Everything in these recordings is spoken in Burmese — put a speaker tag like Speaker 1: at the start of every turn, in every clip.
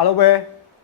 Speaker 1: အားလုံးပဲ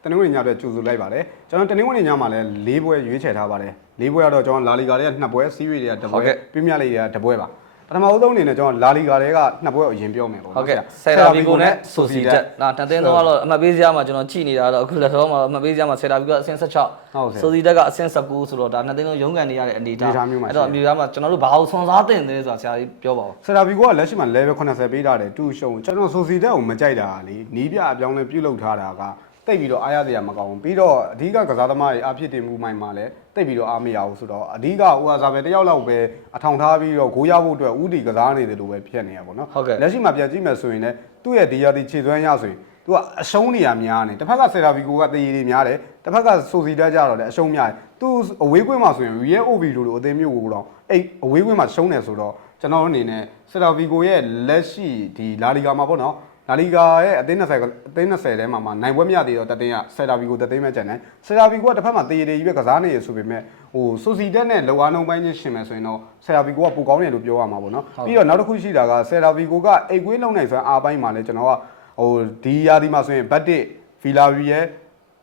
Speaker 1: တနင်္ဂနွေညအတွက်ကြိုဆိုလိုက်ပါတယ်ကျွန်တော်တနင်္ဂနွေညမှာလည်း၄ပွဲရွေးချယ်ထားပါတယ်၄ပွဲကတော့ကျွန်တော်လာလီဂါတွေက2ပွဲစီးရီတွေက1
Speaker 2: ဟုတ်
Speaker 1: ပွဲ
Speaker 2: ကဲ့
Speaker 1: ပရီးမီးယားလိတွေက1ပွဲပါ ပထမဦးဆုံးအနေနဲ့ကျွန်တော်လာလီဂါတွေက2ပွဲကိုအရင်ပြောမယ်ပေါ့
Speaker 2: ဟုတ်ကဲ့
Speaker 1: ဆ
Speaker 2: ဆယ်တာဘီကိုနဲ့ဆိုစီတက်ဒါတန်တင်းတော့ကတော့အမှတ်ပေးစရာမှာကျွန်တော်ကြည့်နေတာတော့အခုလက်တော့မှာအမှတ်ပေးစရာမှာဆယ်တာဘီကအဆင့်16
Speaker 1: ဟုတ်ကဲ့
Speaker 2: ဆိုစီတက်ကအဆင့်19ဆိုတော့ဒါနှစ်သိန်းလုံးရုန်းကန်နေရတဲ့အနေအထား
Speaker 1: အနေအထားမျိုးမှာ
Speaker 2: အဲ့တော့
Speaker 1: ရှိ
Speaker 2: အ
Speaker 1: တယ်
Speaker 2: မြင်သားမှာကျွန်တော်တို့ဘာလို့ဆွန်စားတင်တယ်ဆိုတာဆရာကြီးပြောပါဦး
Speaker 1: ဆရာဗီကိုကလက်ရှိမှာ level 80ပေးထားတယ်တူရှုံကျွန်တော်ဆိုစီတက်ကိုမကြိုက်တာလေနီးပြအပြောင်းလဲပြုတ်လုထားတာကတိတ်ပြီးတော့အားရစရာမကောင်းဘူးပြီးတော့အဓိကကစားသမားတွေအဖြစ်တင်မှုမိုင်းမှာလည်း တိတ်ပြီးတော့အားမရဘူးဆိုတော့အဓိကဟိုဟာစားပဲတယောက်လောက်ပဲအထောင်ထားပြီးတော့ဂိုးရဖို့အတွက်ဥတီကစားနေတယ်လို့ပဲဖြစ်နေရပါတော့
Speaker 2: ဟုတ်ကဲ့
Speaker 1: လက်ရှိမှာပြန်ကြည့်မယ်ဆိုရင်လည်းသူ့ရဲ့ဒီယာဒီခြေစွမ်းရဆိုရင်သူကအရှုံးနေရများနေတစ်ဖက်ကဆယ်ရာဗီကိုကတည်ရည်တွေများတယ်တစ်ဖက်ကဆိုစီတက်ကြတော့လည်းအရှုံးများတယ်သူအဝေးကွင်းမှာဆိုရင် Real OV လို့လို့အသေးမျိုးကိုတော့အဲ့အဝေးကွင်းမှာရှုံးတယ်ဆိုတော့ကျွန်တော်တို့အနေနဲ့ဆယ်ရာဗီကိုရဲ့လက်ရှိဒီလာလီဂါမှာပေါ့နော် လာလီဂါရဲ့အသင်း20အသင်း20ထဲမှာမှနိုင်ပွဲမရသေးတော့တသိန်းကဆယ်ရာဗီကိုတသိန်းပဲကျန်တယ်ဆယ်ရာဗီကိုကတစ်ဖက်မှာတည်ရည်တွေကြီးပဲကစားနေရဆိုပေမဲ့ဟိုဆိုစီတက်နဲ့လောအားလုံးပိုင်းချင်းရှင်မယ်ဆိုရင်တော့ဆယ်ရာဗီကိုကပိုကောင်းတယ်လို့ပြောရမှာပေါ့နော်ပြီးတော့နောက်တစ်ခုရှိတာကဆယ်ရာဗီကိုကအိတ်ကွေးလုံးနိုင်ဆိုရင်အားပိုင်းမှာလည်းကျွန်တော်ကဟိုဒီယာဒီမှာဆိုရင်ဘတ်တစ်ဖီလာဗီရဲ့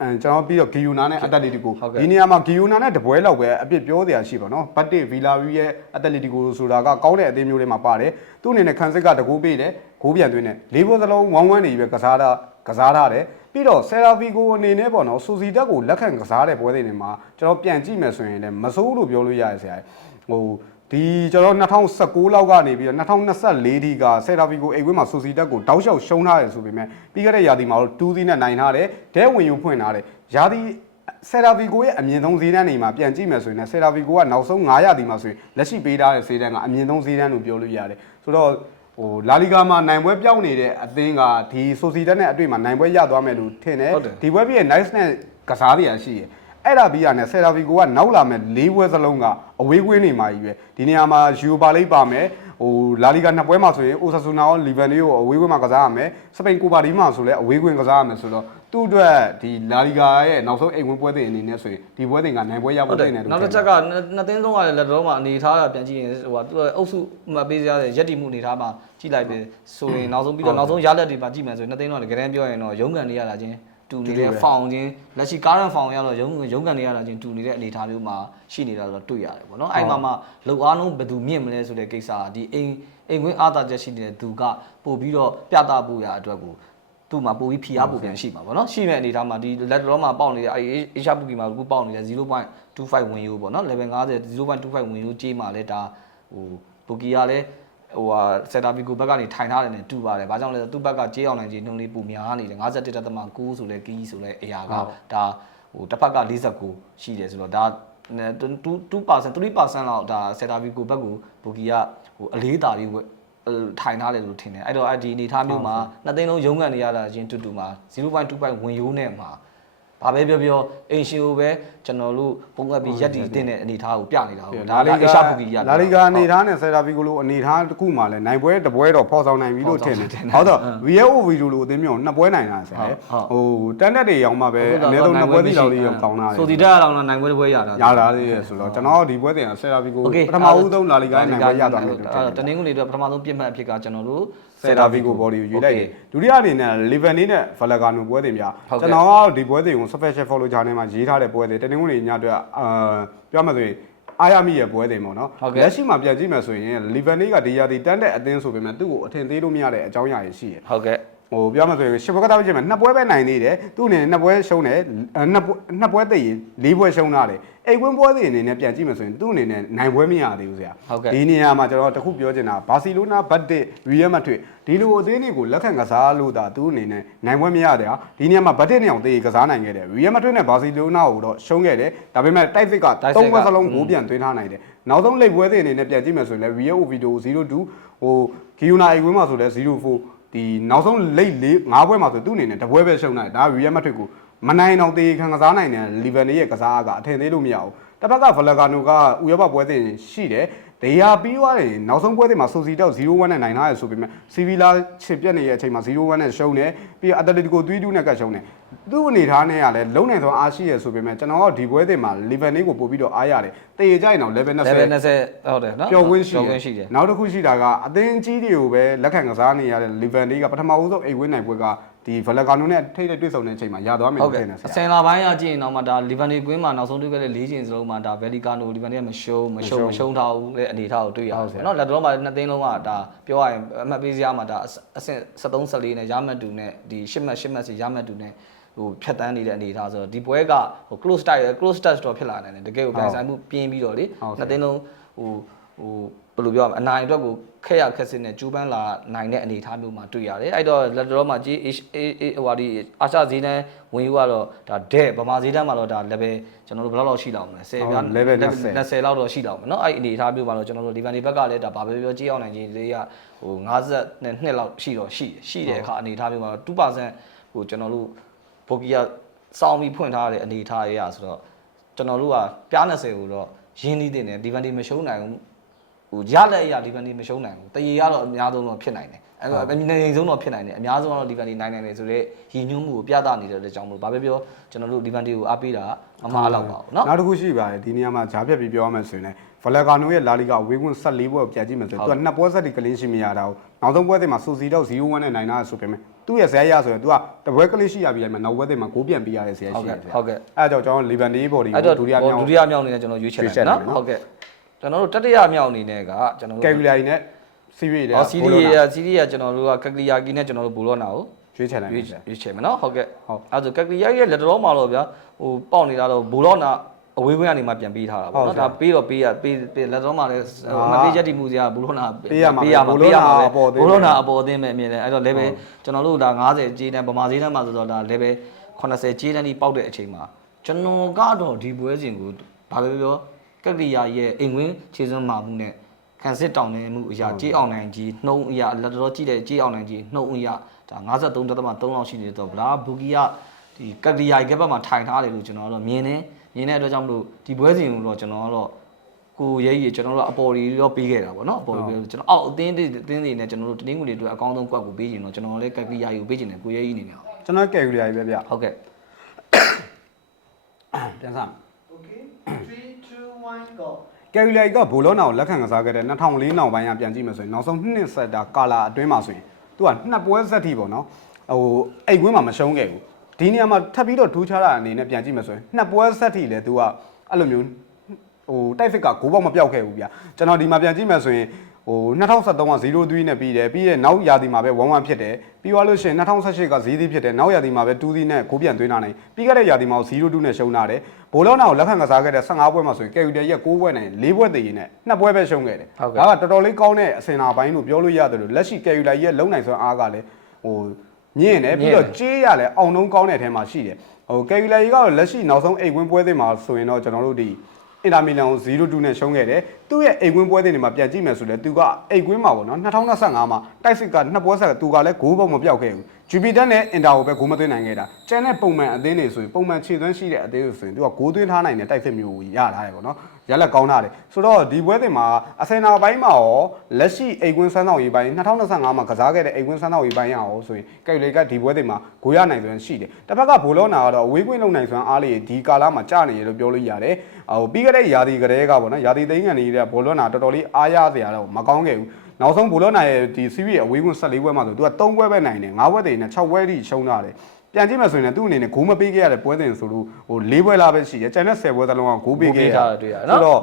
Speaker 1: အဲကျွန်တော်ပြီးတော့ဂီယိုနာနဲ့အက်တလီတီကို
Speaker 2: ဟုတ်ကဲ့
Speaker 1: ဒီနေရာမှာဂီယိုနာနဲ့တပွဲလောက်ပဲအပြစ်ပြောစရာရှိပါတော့ဘတ်တစ်ဖီလာဗီရဲ့အက်တလီတီကိုဆိုတာကကောင်းတဲ့အသင်းမျိုးတွေမှာပါတယ်သူ့အနေနဲ့ခန်းစစ်ကတကူပေးတယ်ဂိုးပြန်သွင်းတယ်လေးဘောစလုံးဝမ်းဝမ်းနေပြီပဲကစားတာကစားထားတယ်ပြီးတော့ဆယ်ရာဗီကိုအနေနဲ့ပေါ့နော်စူစီတက်ကိုလက်ခံကစားတဲ့ပွဲတွေနေမှာကျွန်တော်ပြန်ကြည့်မယ်ဆိုရင်လည်းမစိုးလို့ပြောလို့ရတယ်ဆရာဟို ဒီကျွန်တော်2019လောက်ကနေပြီးတော့2024ဒီကဆယ်ရာဗီကိုအိတ်ဝင်းမှာစူစီတက်ကိုတောက်လျှောက်ရှုံးထားတယ်ဆိုပေမဲ့ပြီးခဲ့တဲ့ရာသီမှာတော့2စီးနဲ့နိုင်ထားတယ်ဒဲဝင်ယူဖွင့်ထားတယ်ရာသီဆယ်ရာဗီကိုရဲ့အမြင့်ဆုံးဈေးတန်းနေမှာပြန်ကြည့်မယ်ဆိုရင်လည်းဆယ်ရာဗီကိုကနောက်ဆုံး9ရာသီမှာဆိုရင်လက်ရှိပေးထားတဲ့ဈေးတန်းကအမြင့်ဆုံးဈေးတန်းလို့ပြောလို့ရတယ်ဆိုတော့ဟိုလာလီဂါမှာနိုင်ပွဲပြောင်းနေတဲ့အသင်းကဒီဆိုစီတက်နဲ့အတွေ့မှာနိုင်ပွဲရသွားမယ်လို့ထင်တယ်
Speaker 2: ဟုတ်တယ်
Speaker 1: ဒီပွဲပြီးရဲ့ nice နဲ့ကစားရရှိရယ် အဲ့ဒါပြီးရနဲ့ဆယ်ရာဗီကိုကနောက်လာမဲ့၄ပွဲစလုံးကအဝေးကွင်းနေမှာကြီးပဲဒီနေရာမှာယူပါလိမ့်ပါမယ်ဟိုလာလီဂါနှစ်ပွဲမှာဆိုရင်အိုဆာဆူနာရောလီဗန်နီကိုအဝေးကွင်းမှာကစားရမယ်စပိန်ကိုပါဒီမှာဆိုလည်းအဝေးကွင်းကစားရမယ်ဆိုတော့သူ့အတွက်ဒီလာလီဂါရဲ့နောက်ဆုံးအိမ်ဝင်ပွဲတွေအနေနဲ့ဆိုရင်ဒီပွဲတွေကနိုင်ပွဲရ
Speaker 2: ဟု
Speaker 1: ဖို့
Speaker 2: တ်တယ်
Speaker 1: တင်တယ်လို့
Speaker 2: နောက်တစ်ချက်ကနှစ်သိန်းလုံးကလည်းလက်တော်မှာအနေထားတာပြန်ကြည့်ရင်ဟိုကသူကအုပ်စုမှတ်ပေးစရာတဲ့ရက်တီမှုအနေထားမှာကြည့်လိုက်တယ်ဆိုရင်နောက်ဆုံးပြီးတော့နောက်ဆုံးရလက်တွေပါကြည့်မယ်ဆိုရင်နှစ်သိန်းလုံးကလည်းကြမ်းပြောရင်တော့ရုံးကန်နေရတာချင်း တူနေတဲ့ဖောင်ချင်းလက်ရှိ current ဖောင်ရတော့ရုံးရုံးကန်နေရတာချင်းတူနေတဲ့အနေထားမျိုးမှာရှိနေတာတော့တွေ့ရတယ်ပေါ့နော်အဲ့မှာမှလုံအားလုံးဘယ်သူမြင့်မလဲဆိုတဲ့ကိစ္စကဒီအိမ်အိမ်ခွင်းအားသာချက်ရှိနေတဲ့သူကပို့ပြီးတော့ပြသဖို့ရအတွက်ကိုသူ့မှာပို့ပြီးဖိအားပို့ပြန်ရှိမှာပေါ့နော်ရှိမဲ့အနေထားမှာဒီ lateral မှာပေါက်နေတဲ့အဲဒီ Asia Bookie မှာအခုပေါက်နေတဲ့0.25ဝင်ယူပေါ့နော် level 50 0.25ဝင်ယူကြေးမှာလဲဒါဟို Bookie ကလည်း ဟိုဟာ Seta Vigo ဘက်ကနေထိုင်ထားတယ်နဲ့တူပါတယ်။ဘာကြောင့်လဲဆိုတော့သူ့ဘက်ကကြေးအောင်နိုင်ကြေးနှုန်းလေးပိုများနေတယ်51.9ဆိုလဲကီးဆိုလဲအရာကဒါဟိုတစ်ဖက်က49ရှိတယ်ဆိုတော့ဒါ2% 3%လောက်ဒါ Seta Vigo ဘက်ကို Bookie ကဟိုအလေးတာလေးဝက်ထိုင်ထားတယ်လို့ထင်တယ်အဲ့တော့အဲ့ဒီအနေထားမျိုးမှာနှစ်သိန်းလုံးရုံးကန်နေရတာချင်းတူတူမှာ0.25ဝင်ရိုးနဲ့မှာ ဘာပဲပြောပြောအင်ရှင်ကိုပဲကျွန်တော်တို့ပုံကပ်ပြီးရက်တည်တင်တဲ့အနေထားကိုပြနေတာဟုတ်ဒါကအေရှာဘူကီရ
Speaker 1: လာလီဂါအနေထားနဲ့ဆယ်ရာဗီကိုလိုအနေထားတစ်ခုမှလည်းနိုင်ပွဲတစ်ပွဲတော့ဖော်ဆောင်နိုင်ပြီလို့ထင်တယ်ဟုတ်တော့ VAO ဗီဒီယိုလိုအသင်းမျိုးနှစ်ပွဲနိုင်တာဆရာဟိုတန်တက်တွေရောင်းမှပဲအနည်းဆုံးနှစ်ပွဲတိလောက်လေးရောကောင်းတာ
Speaker 2: ဆိုဒီတက်အောင်နိုင်ပွဲတစ်ပွဲရတာ
Speaker 1: ရလာသေးတယ်ဆိုတော့ကျွန်တော်ဒီပွဲတင်ဆယ်ရာဗီကိုပထမဦးဆုံးလာလီဂါနိုင်ပွဲရသွားတယ်လို့ထင်တယ်
Speaker 2: တနင်္ဂနွေတော့ပထမဆုံးပြစ်မှတ်အဖြစ်ကကျွန်တော်တို့
Speaker 1: ဆယ်တာဗီကိုဘော်ဒီကိုယူလိုက်တယ်ဒုတိယအနေနဲ့လီဗန်နီနဲ့ဖလာဂါနိုပွဲတင်ပြ
Speaker 2: ဟုတ်ကဲ့
Speaker 1: ကျွန်တော်ကဒီပွဲတင်ကို special follow ချာနဲ့မှာရေးထားတဲ့ပွဲတင်တနင်္ဂနွေညအတွက်အာပြောမှဆိုရင်အားရမိရဲ့ပွဲတင်ပေါ့နော်
Speaker 2: ဟုတ်ကဲ့
Speaker 1: လက်ရှိမှာပြန်ကြည့်မယ်ဆိုရင်လီဗန်နီကဒီယာဒီတန်းတဲ့အသင်းဆိုပေမဲ့သူ့ကိုအထင်သေးလို့မရတဲ့အကြောင်းအရာတွေရှိတယ်
Speaker 2: ဟုတ်ကဲ့
Speaker 1: ဟိုပြောမှဆိုရင်ရှစ်ပွဲကစားပြီးချိန်မှာနှစ်ပွဲပဲနိုင်သေးတယ်သူ့အနေနဲ့နှစ်ပွဲရှုံးတယ်အဲနှစ်ပွဲနှစ်ပွဲသိရင်လေးပွဲရှုံးထားတယ်အိတ်ကွင်းပွဲတွေအနေနဲ့ပြန်ကြည့်မယ်ဆိုရင်သူ့အနေနဲ့နိုင်ပွဲမရသေးဘူးဆရာ
Speaker 2: ဟုတ်ကဲ့
Speaker 1: ဒီနေရာမှာကျွန်တော်တခုပြောချင်တာဘာစီလိုနာဘတ်တစ်ရီယယ်မတ်ထွေဒီလိုအသင်းတွေကိုလက်ခံကစားလို့ဒါသူ့အနေနဲ့နိုင်ပွဲမရတဲ့ဟာဒီနေရာမှာဘတ်တစ်နဲ့အောင်တေးကစားနိုင်ခဲ့တယ်ရီယယ်မတ်ထွေနဲ့ဘာစီလိုနာကိုတော့ရှုံးခဲ့တယ်ဒါပေမဲ့တိုက်စစ်က
Speaker 2: တိုက်စစ်က
Speaker 1: သုံးပွဲစလုံးဂိုးပြန်သွင်းထားနိုင်တယ်နောက်ဆုံးလိပ်ပွဲတွေအနေနဲ့ပြန်ကြည့်မယ်ဆိုရင်လည်း Real Oviedo 0-2ဟိုဂီယိုနာအိတ်ကွင်းမှာဆိုလည်း0-4 ဒီနောက်ဆုံးလိပ်လေး၅ပွဲမှာဆိုသူ့အနေနဲ့တပွဲပဲရှုံးနိုင်တယ်ဒါ Real Madrid ကိုမနိုင်တော့တေးခံကစားနိုင်တဲ့လီဗန်ရဲ့ကစားအားကအထင်သေးလို့မရဘူးတစ်ဖက်ကဗလာဂါနိုကဥရောပပွဲစဉ်ရှိတယ်ဒေယာပြီးသွားတယ်နောက်ဆုံးပွဲစဉ်မှာဆိုစီတောက်0-1နဲ့နိုင်ထားရဆိုပေမဲ့စီဗီလာချစ်ပြက်နေတဲ့အချိန်မှာ0-1နဲ့ရှုံးတယ်ပြီးတော့အက်တလီတီကို3-2နဲ့ကတ်ရှုံးတယ် သူ့အနေထားနဲ့ကလည်းလုံနိုင်သောအားရှိရဆိုပေမဲ့ကျွန်တော်ကဒီပွဲစဉ်မှာလီဗန်ကိုပို့ပြီးတော့အားရတယ်တေကြရင်တော့ level 20
Speaker 2: level 20ဟုတ်တယ်နော်
Speaker 1: ပျော်ခွင့်ရှိ
Speaker 2: ပျော်ခွင့်ရှိတယ်
Speaker 1: နောက်တစ်ခုရှိတာကအသင်းကြီးတွေကိုပဲလက်ခံကစားနေရတဲ့ level လေးကပထမဦးဆုံးအိမ်ဝင်းနိုင်ပွဲကဒီဗလကာနိုနဲ့ထိတ်တဲ့တွေ့ဆုံတဲ့အချိန်မှာရသွားမယ်
Speaker 2: ဟုတ်
Speaker 1: လို့
Speaker 2: ကဲ့
Speaker 1: ထင်တယ်ဆ
Speaker 2: အစ
Speaker 1: ရာ
Speaker 2: င်လာပိုင်းကကြည့်ရင်တော့မှဒါလီဗန်ဒီကွင်းမှာနောက်ဆုံးတွေ့ခဲ့တဲ့၄ချိန်စလုံးမှာဒါဗယ်လီကာနိုလီဗန်ဒီကမရှုံးမရှုံးမရှုံးထားဘူးတဲ့အနေထားကိုတွေ့ရအောင်ပေါ့နော်လက်တော့မှာနှစ်သိန်းလုံးကဒါပြောရရင်အမှတ်ပေးစရာမှာဒါအဆင့်73 14နဲ့ရမှတ်တူနဲ့ဒီ10မှတ်10မှတ်စီရမှတ်တူနဲ့ ဟိုဖြတ်တန်းနေတဲ့အနေထားဆိုတော့ဒီပွဲကဟို close style close touch တော့ဖြစ်လာနိုင်တယ်တကယ်ကိုပြန်ဆိုင်မှုပြင်းပြီးတော့လေနှစ်သိန်းလုံးဟိုဟိုဘယ်လိုပြောရမလဲအနိုင်အတွက်ကိုခက်ရခက်စစ်နဲ့ကျူးပန်းလာနိုင်တဲ့အနေအထားမျိုးမှာတွေ့ရတယ်အဲ့တော့လက်တော်မှာကြီး H A A ဟိုဟာဒီအာရှဈေးတန်းဝင်ယူကတော့ဒါဒဲဗမာဈေးတန်းမှာတော့ဒါ level ကျွန်တော်တို့ဘယ်လောက်လောက်ရှိလောက်မလဲ10ပြား
Speaker 1: level
Speaker 2: 20လောက်တော့ရှိလောက်မယ်เนาะအဲ့အနေအထားမျိုးမှာတော့ကျွန်တော်တို့ဒီဗန်ဒီဘက်ကလည်းဒါဘာပဲပြောကြေးအောင်နိုင်ခြင်းလေးကဟို50နဲ့နှစ်လောက်ရှိတော့ရှိရှိတဲ့အခါအနေအထားမျိုးမှာတော့2%ဟိုကျွန်တော်တို့ ဘော်ကီယာစောင်းပြီးဖွင့်ထားတဲ့အနေအထားရေးရဆိုတော့ကျွန်တော်တို့ကပြား20ကိုတော့ရင်းနှီးတင်တယ်ဒီဗန်ဒီမရှုံးနိုင်ဘူး ဟိုရလက်အရာဒီဗန်ဒီမရှုံးနိုင်ဘူးတရေကတော့အများဆုံးတော့ဖြစ်နိုင်တယ်အဲ့တော့အမြင့်ဆုံးတော့ဖြစ်နိုင်တယ်အများဆုံးကတော့ဒီဗန်ဒီနိုင်နိုင်တယ်ဆိုတော့ရည်ညွှန်းမှုကိုပြသနေတဲ့အတွက်ကြောင့်မလို့ဘာပဲပြောကျွန်တော်တို့ဒီဗန်ဒီကိုအားပေးတာမမှားတော့ပါဘူးเนาะ
Speaker 1: နောက်တစ်ခုရှိပါတယ်ဒီနေရာမှာဂျားဖြတ်ပြီးပြောရမယ်ဆိုရင်လည်းဗလကာနိုရဲ့လာလီဂါဝေးကွန်း14ပွဲကိုပြန်ကြည့်မယ်ဆိုရင်သူကနှစ်ပွဲဆက်ဒီကလင်းရှိမရတာကိုနောက်ဆုံးပွဲတွေမှာစူစီတော့0-1နဲ့နိုင်တာဆိုပေမဲ့ သူ့ရဲ့ဇာတ်ရဆိုရင် तू ကတပွဲကလေးရှိရပြီးတိုင်းမှာနောက်ဘက်သိမ်းမှာဂိုးပြန်ပေးရတဲ့ဇာတ်ရှိတယ်
Speaker 2: ဟုတ်ကဲ့
Speaker 1: အဲ့ဒါကြောင့်ကျွန်တော်လီဗန်ဒီဘော်ဒီကိုဒုတိယမြောက်
Speaker 2: ဒုတိယမြောက်အနေနဲ့ကျွန်တော်ရွေးချယ်တယ်နော်ဟုတ်ကဲ့ကျွန်တော်တို့တတိယမြောက်အနေနဲ့ကကျွန်တော်တို့
Speaker 1: ကယ်ကူလာရီနဲ့စီရီတဲ့
Speaker 2: အော်စီရီရစီရီရကျွန်တော်တို့ကကယ်ကူလာရီနဲ့ကျွန်တော်တို့ဘူလောနာကို
Speaker 1: ရွေးချယ်လိုက်
Speaker 2: ရွေးချယ်မယ်နော်ဟုတ်ကဲ့
Speaker 1: ဟုတ်
Speaker 2: အဲ့ဒါဆိုကယ်ကူလာရီရဲ့လက်တော်မှာတော့ဗျာဟိုပေါက်နေတာတော့ဘူလောနာ အဝေးခွင့်ကနေမှပြန်ပေးထားတာပေါ့နော်ဒါပေးတော့ပေးရပေးပေးလက်တော်မှာလည်းမပေးချက်တီမှုစရာဘူလောနာပေးရမှာပေးရမှာဘူလောနာအပေါ်အသင်းပဲအမြင်တယ်အဲ့တော့ level ကျွန်တော်တို့ဒါ90ကြေးတန်းဗမာဈေးတန်းမှာဆိုတော့ဒါ level 80ကြေးတန်းကြီးပေါက်တဲ့အချိန်မှာကျွန်တော်ကတော့ဒီပွဲစဉ်ကိုဘာပဲပြောကကလီယာရဲ့အိမ်ဝင်းခြေစွမ်းမာမှုနဲ့ခံစစ်တောင်းနေမှုအရာကြေးအောင်နိုင်ကြီးနှုံအရာလက်တော်ကြည့်တဲ့ကြေးအောင်နိုင်ကြီးနှုံအရာဒါ53.3လောက်ရှိနေတော့ဗလားဘူကီကဒီကကလီယာရဲ့ဘက်မှာထိုင်ထားတယ်လို့ကျွန်တော်ကတော့မြင်တယ် မြင်တဲ့အတွက်ကြောင့်မလို့ဒီပွဲစဉ်ကိုတော့ကျွန်တော်ကတော့ကိုရဲကြီးကျွန်တော်တို့အပေါ်ကြီးတော့ပေးခဲ့တာပေါ့နော်အပေါ်ကြီးပေးကျွန်တော်အောက်အသင်းတွေအသင်းတွေနဲ့ကျွန်တော်တို့တင်းငွေတွေအတွက်အကောင်းဆုံးကွက်ကိုပေးချင်တော့ကျွန်တော်လည်းကကလီယာကိုပေးချင်တယ်ကိုရဲကြီးအနေနဲ့
Speaker 1: ကျွန်တော်ကယ်ဂူလာရီပဲဗျ
Speaker 2: ဟုတ်ကဲ့
Speaker 1: ပြန်စမ်း
Speaker 3: Okay. Three, two, one, go.
Speaker 1: ကယ်ဂူလာရီကဘိုလောနာကိုလက်ခံကစားခဲ့တဲ့2004နောက်ပိုင်းကပြန်ကြည့်မယ်ဆိုရင်နောက်ဆုံးနှစ်ဆက်တာကာလာအတွင်းမှာဆိုရင်သူကနှစ်ပွဲဆက်ထိပေါ့နော်ဟိုအိတ်ကွင်းမှာမရှုံးခဲ့ဘူး ဒီနေရာမှာထပ်ပြီးတော့ထူးခြားတာအနေနဲ့ပြန်ကြည့်မယ်ဆိုရင်နှစ်ပွဲဆက်ထိလဲသူကအဲ့လိုမျိုးဟိုတိုက်စစ်ကဂိုးပေါက်မပြောက်ခဲ့ဘူးဗျကျွန်တော်ဒီမှာပြန်ကြည့်မယ်ဆိုရင်ဟို2013က0-3နဲ့ပြီးတယ်ပြီးတဲ့နောက်ရာသီမှာပဲ1-1ဖြစ်တယ်ပြီးသွားလို့ရှိရင်2018က0-3ဖြစ်တယ်နောက်ရာသီမှာပဲ2-3နဲ့ဂိုးပြန်သွင်းလာနိုင်ပြီးခဲ့တဲ့ရာသီမှာ0-2နဲ့ရှုံးလာတယ်ဘိုလောနာကိုလက်ခံကစားခဲ့တဲ့15ပွဲမှာဆိုရင်ကယ်ယူတယ်ရဲ့6ပွဲနဲ့4ပွဲတည်ရင်နဲ့2ပွဲပဲရှုံးခဲ့တယ်ဒါကတော်တော်လေးကောင်းတဲ့အစင်နာပိုင်းလို့ပြောလို့ရတယ်လို့လက်ရှိကယ်ယူတယ်ရဲ့လုံနိုင်စွမ်းအားကလည်းဟို မြင့်တယ်ပြီးတော့ကြေးရလဲအောင်နှုံးကောင်းတဲ့အထဲမှာရှိတယ်ဟိုကယ်ယူတယ်ကတော့လက်ရှိနောက်ဆုံးအိတ်ဝင်းပွဲတွေမှာဆိုရင်တော့ကျွန်တော်တို့ဒီအင်တာမီလန်ကို0-2နဲ့ရှုံးခဲ့တယ်။သူ့ရဲ့အိမ်ကွင်းပွဲတွေမှာပြန်ကြည့်မယ်ဆိုလဲသူကအိမ်ကွင်းမှာပေါ့နော်2025မှာတိုက်စစ်ကနှစ်ပွဲဆက်ကသူကလည်းဂိုးပေါက်မပြောက်ခဲ့ဘူး။ဂျူပီတက်နဲ့အင်တာကိုပဲဂိုးမသွင်းနိုင်ခဲ့တာ။ကျန်တဲ့ပုံမှန်အသင်းတွေဆိုရင်ပုံမှန်ခြေသွင်းရှိတဲ့အသင်းတွေဆိုရင်သူကဂိုးသွင်းထားနိုင်တဲ့တိုက်စစ်မျိုးကိုရထားတယ်ပေါ့နော်။ ရလက်ကောင်းထားတယ်။ဆိုတော့ဒီပွဲတွေမှာအစင်နာပိုင်းမှာရောလက်ရှိအိမ်ကွင်းစမ်းဆောင်ရေးပိုင်း2025မှာကစားခဲ့တဲ့အိမ်ကွင်းစမ်းဆောင်ရေးပိုင်းရအောင်ဆိုရင်ကယ်လေကဒီပွဲတွေမှာဂိုးရနိုင်စွမ်းရှိတယ်။တစ်ဖက်ကဘိုလောနာကတော့အဝေးကွင်းလုံနိုင်စွမ်းအားလေးဒီကာလမှာကျနေရလို့ပြောလို့ရတယ်။ဟိုပြီးခဲ့တဲ့ယာဒီကလေးကပေါ့နော်ယာဒီသိန်းကန်နေတဲ့ဘိုလောနာတော်တော်လေးအားရစရာတော့မကောင်းခဲ့ဘူး။နောက်ဆုံးဘိုလောနာရဲ့ဒီ series အဝေးကွင်း14ပွဲမှာဆိုသူက3ပွဲပဲနိုင်တယ်5ပွဲတည်နဲ့6ပွဲထိရှုံးထားတယ်။ ပြန်ကြည့်မှဆိုရင်လည်းသူ့အနေနဲ့ဂိုးမပေးခဲ့ရတဲ့ပွဲစဉ်ဆိုလို့ဟို၄ပွဲလားပဲရှိတယ်။ကျန်တဲ့10ပွဲသလုံးကဂိုးပေးခဲ့ရ
Speaker 2: တွေ့ရတယ်နော်
Speaker 1: ဆိုတော့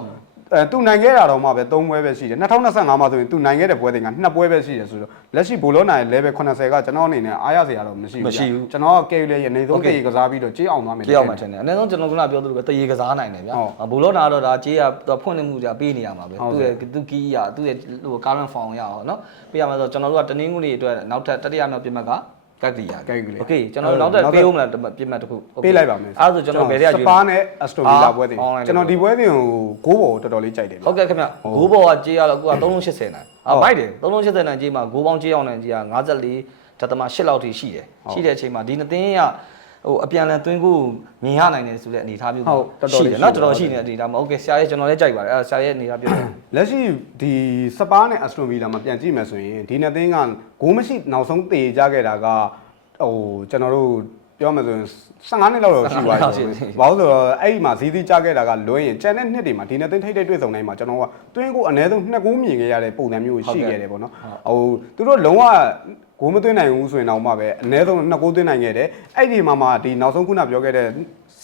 Speaker 1: အဲသူနိုင်ခဲ့တာတော့မှပဲ3ပွဲပဲရှိတယ်2025မှာဆိုရင်သူနိုင်ခဲ့တဲ့ပွဲတွေက2ပွဲပဲရှိတယ်ဆိုတော့လက်ရှိဘိုလောနာရဲ့ level 80ကကျွန်တော်အနေနဲ့အားရစရာတော့မရှိဘူး
Speaker 2: မရှိဘူး
Speaker 1: ကျွန်တော်ကကယ်လေရဲ့နေဆုံး
Speaker 2: Okay
Speaker 1: တေးကစားပြီးတော့ကြေးအောင်သွားမယ်
Speaker 2: ကြေးအောင်မှထင်တယ်အနည်းဆုံးကျွန်တော်ကပြောသလိုပဲတရေကစားနိုင်တယ်ဗျာ
Speaker 1: ဟုတ်
Speaker 2: ဘူလောနာတော့ဒါကြေးရသူဖွင့်နေမှုကြပေးနေရမှာပဲ
Speaker 1: ဟုတ်
Speaker 2: သူ့
Speaker 1: ကဲ့
Speaker 2: ရဲ့သူကီးရသူ့ရဲ့ဟို current form ရအောင်နော်ပေးရမှာဆိုကျွန်တော်တို့ကတနင်္ဂနွေအတွက်နောက်ထပ်တတိယမြောက်ပြတ်မှတ်က ကက်ကလီယာ
Speaker 1: ကက်ကလီယာ
Speaker 2: โอเคကျွန်တော်နောက်ထပ်
Speaker 1: နောက်ထပ်
Speaker 2: ပေးဦးမလားပြတ်မှတ်တစ်ခု Okay
Speaker 1: ပေးလိုက်ပါမယ်
Speaker 2: အဲ့ဒါဆိုကျွန်တော်ဘယ်တည်းက
Speaker 1: စ
Speaker 2: ရွေး
Speaker 1: ပါးနဲ့အစတိုဗီလာပွဲတွေ
Speaker 2: အာ online
Speaker 1: ကျွန်တော်ဒီပွဲတွေကိုဂိုးပေါ်တော်တော်လေးကြိုက်တယ်ဗျ
Speaker 2: ဟုတ်ကဲ့ခင်ဗျဂိုးဘော်ကကြေးရတော့အခုက380နိုင်အာမိုက်တယ်380နိုင်ကြေးမှာဂိုးပေါင်းကြေးအောင်နိုင်ကြေးက54ဓတမ8လောက်ထိရှိတယ်ရှိတဲ့အချိန်မှာဒီနှစ်သင်းက ဟိုအပြန်လန်သွင်းကိုမြင်ရနိုင်တယ်ဆိုတဲ့အနေအထားမျိုး
Speaker 1: ဟုတ်တော်တော်လေး
Speaker 2: ရှိတယ်နော်
Speaker 1: ရှိတယ်
Speaker 2: တော်တော်ရှိနေတဲ့အနေအထားမှာโอเคဆရာရဲ့ကျွန်တော်လည်းကြိုက်ပါတယ်အဲဆရာရဲ့အနေအထားပြောတယ်
Speaker 1: လက်ရှိဒီစပါးနဲ့အစတိုဗီလာမှာပြန်ကြည့်မယ်ဆိုရင်ဒီနှစ်သင်းကဂိုးမရှိနောက်ဆုံးတေကြခဲ့တာကဟိုကျွန်တော်တို့ ပြောမှဆိုရင်15နှစ်လောက်တော့ရှိပါ
Speaker 2: 15နှစ်လောက်
Speaker 1: ပြီ
Speaker 2: ရှိပြီ
Speaker 1: ဘာလို့လဲဆိုတော့အဲ့ဒီမှာဇီးသီးကြခဲ့တာကလွဲရင်ကျန်တဲ့နှစ်တွေမှာဒီနှစ်သိန်းထိတ်ထိတ်တွေ့ဆုံတိုင်းမှာကျွန်တော်ကတွင်းကိုအနည်းဆုံးနှစ်ကူးမြင်ခဲ့ရတဲ့ပုံစံမျိုးရှိခဲ့တယ်ပေါ့နော်ဟိုသူတို့လုံးဝ ကိုမသွင်းနိုင်ဘူးဆိုရင်တော့မှပဲအနည်းဆုံးနှစ်ကူးသွင်းနိုင်ခဲ့တယ်အဲ့ဒီမှာမှဒီနောက်ဆုံးခုနပြောခဲ့တဲ့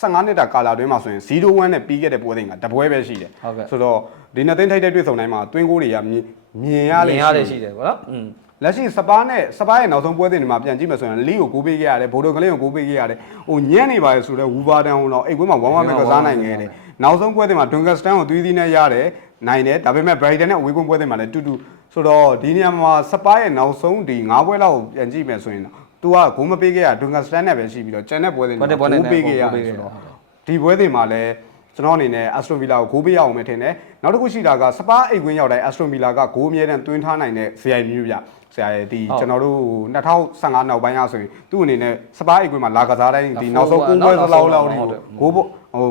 Speaker 1: 15နှစ်တာကာလာတွင်းမှာဆိုရင်0-1နဲ့ပြီးခဲ့တဲ့ပွဲစဉ်ကတပွဲပဲရှိတယ်
Speaker 2: ဟုတ်ကဲ့
Speaker 1: ဆိုတော့ဒီနှစ်သိန်းထိတ်ထိတ်တွေ့ဆုံတိုင်းမှာတွင်းကိုတွေကမြင်မြင်ရ
Speaker 2: ရ
Speaker 1: လေ
Speaker 2: င်ရတယ်ရှိတယ်ဗောနော်อืม
Speaker 1: လက်ရှိစပါးနဲ့စပါးရဲ့နောက်ဆုံးပွဲစဉ်တွေမှာပြန်ကြည့်မယ်ဆိုရင်လီကိုကိုးပေးခဲ့ရတယ်ဘိုဒိုကလင်းကိုကိုးပေးခဲ့ရတယ်ဟိုညံ့နေပါလေဆိုတော့ဝူဘာတန်ဟိုတော့အိတ်ကွင်းမှာဝမ်ဝမ်ပဲကစားနိုင်ခဲ့တယ်နောက်ဆုံးပွဲစဉ်မှာဒွန်ဂတ်စတန်ကိုသွီးသီးနဲ့ရတယ် နိုင်တယ်ဒါပေမဲ့ဘရိုက်တန်နဲ့အဝေးကွင်းပွဲစဉ်မှာလည်းတူတူဆိုတော့ဒီနေရာမှာစပါးရဲ့နောက်ဆုံးဒီ၅ပွဲလောက်ကိုပြန်ကြည့်မယ်ဆိုရင်သူကဂိုးမပေးခဲ့ရဒွန်ဂတ်စတန်နဲ့ပဲရှိပြီးတော့ကျန်တဲ့ပွဲစဉ်တွေ
Speaker 2: ပွဲတဲ့ပွဲ
Speaker 1: မှာ
Speaker 2: နဲ့
Speaker 1: ဂိုးပေးခဲ့ရ
Speaker 2: ဂိုးပေး
Speaker 1: ဆို
Speaker 2: ခဲ့ရ
Speaker 1: တော့ဒီပွဲစဉ်မှာလည်းကျွန်တော်အနေနဲ့ Aston Villa ကိုဂိုးပေးရအောင်ပဲထင်တယ်နောက်တစ်ခုရှိတာကစပါးအိတ်ကွင်းရောက်တိုင်း Aston Villa ကဂိုးအမြဲတမ်းသွင်းထားနိုင်တဲ့ CI မျိုးပြဆရာရဲ့ဒီ
Speaker 2: ဟုတ်
Speaker 1: ကျွန်တော်တို့2015နောက်ပိုင်းရဆိုရင်သူ့အနေနဲ့စပါးအိတ်ကွင်းမှာလာကစားတိုင်းဒီ
Speaker 2: ဒါ
Speaker 1: နောက်ဆုံး
Speaker 2: ဖိုး
Speaker 1: ကို
Speaker 2: က
Speaker 1: ပွဲစလောက်လောက်
Speaker 2: နော
Speaker 1: ဒီ
Speaker 2: က်နောက်
Speaker 1: ဂိုးဖို့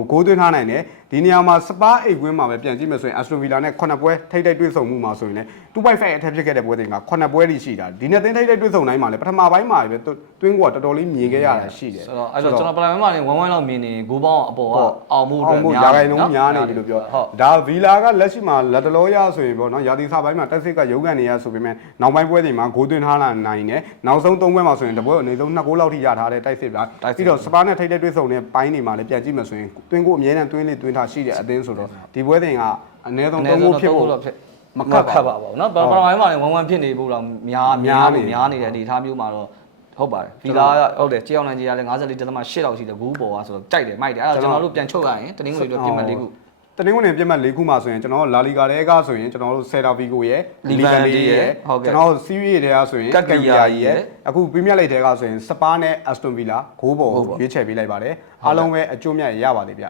Speaker 1: ဟိုဂိုးသွင်းထားနိုင်တယ်ဒီနေရာမှာစပါးအိတ်ကွင်းမှာပဲပြန်ကြည့်မယ်ဆိုရင် Aston Villa နဲ့9ပွဲထိပ်တိုက်တွေ့ဆုံမှုမှာဆိုရင်လည်း2.5အထက်ဖြစ်ခဲ့တဲ့ပွဲတွေက9ပွဲတိရှိတာဒီနေ့သိန်းထိပ်တိုက်တွေ့ဆုံတိုင်းမှာလည်းပထမပိုင်းမှာပဲတွင်းကတော်တော်လေးမြင်ခဲ့ရတာရှိတယ်
Speaker 2: ဆိုတော့အဲ့တော့ကျွန်တော်ပလာမန်မှာနေဝမ်းဝမ်းလောက်မြင်နေဂိုးပေါင်းအပေါ်ကအောင်မှုအတွက်
Speaker 1: အောင်မှုရာဂိုင်နှုန်းများနေပြီလို့ပြော
Speaker 2: ဟုတ်
Speaker 1: ဒါဗီလာကလက်ရှိမှာလက်တလောရဆိုရင်ပေါ့နော်ရာသီစာပိုင်းမှာတက်စစ်ကရုပ်ကန်နေရဆိုပေမဲ့နောက်ပိုင်းပွဲတွေမှာဂိုးသွင်းထားလာနိုင်တယ်နောက်ဆုံး၃ပွဲမှာဆိုရင်တပွဲအနေဆုံး2ဂိုးလောက်ထိရထားတဲ့တိုက်စစ်ပါပြီးတော့စပါးနဲ့ထိပ်တဲ့တွေ့ဆုံတဲ့ပိုင်းတွေမှာလည်းပြန်ကြည့်မှဆိုရင်တွင်းကိုအမြဲတမ်းတွင်းလေးတွင်းထားရှိတဲ့အသင်းဆိုတော့ဒီပွဲတွေကအနည်းဆုံး
Speaker 2: အန
Speaker 1: ၃
Speaker 2: ည်း
Speaker 1: ဂိုး
Speaker 2: ဆုံး
Speaker 1: ဖြစ်
Speaker 2: တော့
Speaker 1: ဖို့
Speaker 2: တော့ဖြစ်
Speaker 1: မ
Speaker 2: မ
Speaker 1: ခ
Speaker 2: ခ
Speaker 1: က်
Speaker 2: က်
Speaker 1: ပါ
Speaker 2: ခ
Speaker 1: ဘူး
Speaker 2: က်ပါဘူးเนาะပလာမန်မှာနေဝမ်းဝမ်းဖြစ်နေဖို့တော့များ
Speaker 1: များ
Speaker 2: များ
Speaker 1: နေ
Speaker 2: နေများနေတဲ့အနေအထားမျိုးမှာတော့ဟုတ်ပါတယ်ဗီလာကဟုတ်တယ်ကြောက်နိုင်ကြီးကလည်း54.8လောက်ရှိတယ်ဂူးပေါ်ကဆိုတော့ကြိုက်တယ်မိုက်တယ်အဲ့တော့ကျွန်တော်တို့ပြန်ချုပ်ရရင်တနင်္ဂနွေတို့ပြင်မဲ့လေးခု
Speaker 1: တနင်္ဂနွေပြတ်မှတ်၄ခုမှဆိုရင်ကျွန်တော်လာလီဂါတွေကဆိုရင်ကျွန်တော်တို့ဆယ်တာဗီကိုရဲ့
Speaker 2: Levante ရဲ့
Speaker 1: ဟု
Speaker 2: ဟုတ်
Speaker 1: တ်
Speaker 2: ကဲ့
Speaker 1: ကျွန်တော်တို့စီးရီးတွေကဆိုရင်
Speaker 2: ကတ်ကီယာကြီးရဲ့
Speaker 1: အခုပရီးမီးယားလိဂ်တွေကဆိုရင်စပါးနဲ့အက်စတွန်ဗီလာဂိုးပေါ်
Speaker 2: ဂိုးပေါ်
Speaker 1: ရွေးချယ်ပေးလိုက်ပါတယ်အားလုံးပဲအကျိုးမြတ်ရပါသေးဗျ